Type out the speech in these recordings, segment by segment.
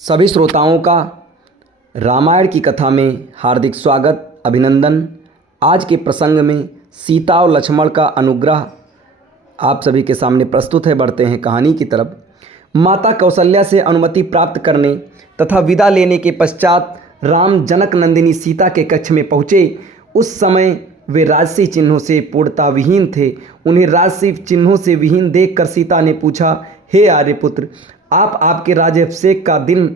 सभी श्रोताओं का रामायण की कथा में हार्दिक स्वागत अभिनंदन। आज के प्रसंग में सीता और लक्ष्मण का अनुग्रह आप सभी के सामने प्रस्तुत है। बढ़ते हैं कहानी की तरफ। माता कौशल्या से अनुमति प्राप्त करने तथा विदा लेने के पश्चात राम जनक नंदिनी सीता के कक्ष में पहुँचे। उस समय वे राजसी चिन्हों से पूर्णता विहीन थे। उन्हें राजसी चिन्हों से विहीन देखकर सीता ने पूछा, हे आर्यपुत्र, आप आपके राज्याभिषेक का दिन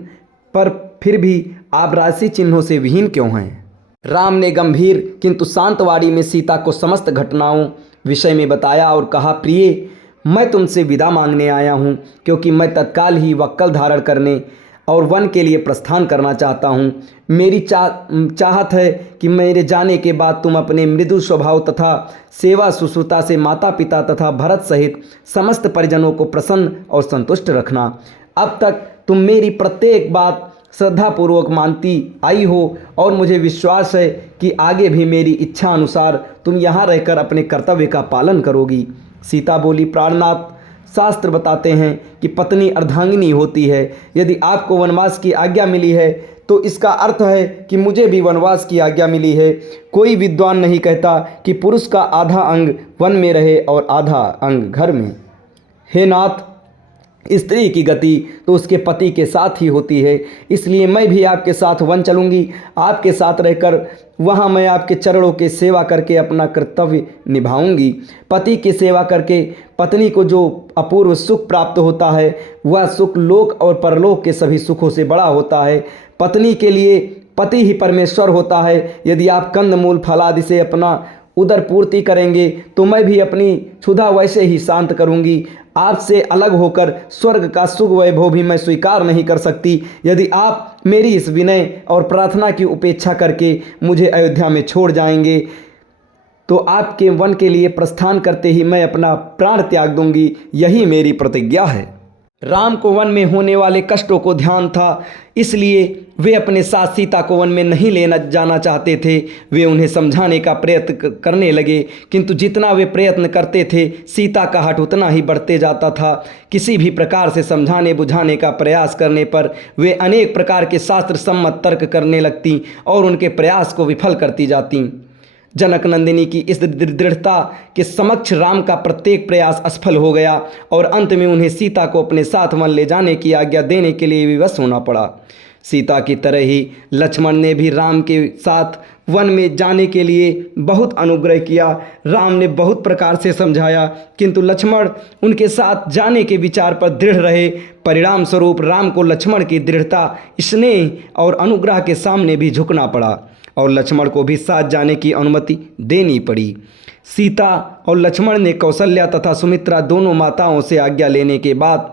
पर फिर भी आप राजसी चिन्हों से विहीन क्यों हैं? राम ने गंभीर किंतु शांत वाणी में सीता को समस्त घटनाओं विषय में बताया और कहा, प्रिय, मैं तुमसे विदा मांगने आया हूँ, क्योंकि मैं तत्काल ही वक्कल धारण करने और वन के लिए प्रस्थान करना चाहता हूँ। मेरी चाहत है कि मेरे जाने के बाद तुम अपने मृदु स्वभाव तथा सेवा शुश्रूषा से माता पिता तथा भरत सहित समस्त परिजनों को प्रसन्न और संतुष्ट रखना। अब तक तुम मेरी प्रत्येक बात श्रद्धापूर्वक मानती आई हो और मुझे विश्वास है कि आगे भी मेरी इच्छा अनुसार तुम यहाँ रहकर अपने कर्तव्य का पालन करोगी। सीता बोली, प्राणनाथ, शास्त्र बताते हैं कि पत्नी अर्धांगिनी होती है। यदि आपको वनवास की आज्ञा मिली है तो इसका अर्थ है कि मुझे भी वनवास की आज्ञा मिली है। कोई विद्वान नहीं कहता कि पुरुष का आधा अंग वन में रहे और आधा अंग घर में। हे नाथ, स्त्री की गति तो उसके पति के साथ ही होती है, इसलिए मैं भी आपके साथ वन चलूँगी। आपके साथ रहकर वहाँ मैं आपके चरणों की सेवा करके अपना कर्तव्य निभाऊंगी। पति की सेवा करके पत्नी को जो अपूर्व सुख प्राप्त होता है, वह सुख लोक और परलोक के सभी सुखों से बड़ा होता है। पत्नी के लिए पति ही परमेश्वर होता है। यदि आप कंदमूल फलादि से अपना उदर पूर्ति करेंगे तो मैं भी अपनी क्षुधा वैसे ही शांत करूंगी। आपसे अलग होकर स्वर्ग का सुख वैभव भी मैं स्वीकार नहीं कर सकती। यदि आप मेरी इस विनय और प्रार्थना की उपेक्षा करके मुझे अयोध्या में छोड़ जाएंगे तो आपके वन के लिए प्रस्थान करते ही मैं अपना प्राण त्याग दूंगी। यही मेरी प्रतिज्ञा है। राम को वन में होने वाले कष्टों को ध्यान था, इसलिए वे अपने साथ सीता को वन में नहीं लेना जाना चाहते थे। वे उन्हें समझाने का प्रयत्न करने लगे, किंतु जितना वे प्रयत्न करते थे सीता का हठ उतना ही बढ़ते जाता था। किसी भी प्रकार से समझाने बुझाने का प्रयास करने पर वे अनेक प्रकार के शास्त्र सम्मत तर्क करने लगती और उनके प्रयास को विफल करती जाती। जनक नंदिनी की इस दृढ़ता के समक्ष राम का प्रत्येक प्रयास असफल हो गया और अंत में उन्हें सीता को अपने साथ वन ले जाने की आज्ञा देने के लिए विवश होना पड़ा। सीता की तरह ही लक्ष्मण ने भी राम के साथ वन में जाने के लिए बहुत अनुग्रह किया। राम ने बहुत प्रकार से समझाया, किंतु लक्ष्मण उनके साथ जाने के विचार पर दृढ़ रहे। परिणाम स्वरूप राम को लक्ष्मण की दृढ़ता, स्नेह और अनुग्रह के सामने भी झुकना पड़ा और लक्ष्मण को भी साथ जाने की अनुमति देनी पड़ी। सीता और लक्ष्मण ने कौशल्या तथा सुमित्रा दोनों माताओं से आज्ञा लेने के बाद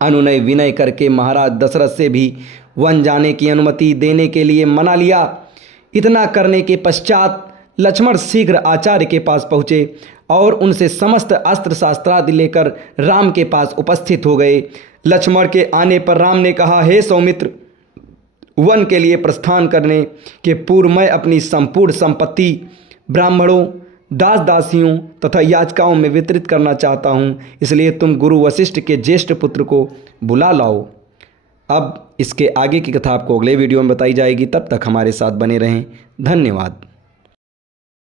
अनुनय विनय करके महाराज दशरथ से भी वन जाने की अनुमति देने के लिए मना लिया। इतना करने के पश्चात लक्ष्मण शीघ्र आचार्य के पास पहुँचे और उनसे समस्त अस्त्र शास्त्रादि लेकर राम के पास उपस्थित हो गए। लक्ष्मण के आने पर राम ने कहा, हे सौमित्र, वन के लिए प्रस्थान करने के पूर्व मैं अपनी संपूर्ण संपत्ति ब्राह्मणों, दास दासियों तथा याचिकाओं में वितरित करना चाहता हूँ, इसलिए तुम गुरु वशिष्ठ के ज्येष्ठ पुत्र को बुला लाओ। अब इसके आगे की कथा आपको अगले वीडियो में बताई जाएगी। तब तक हमारे साथ बने रहें। धन्यवाद।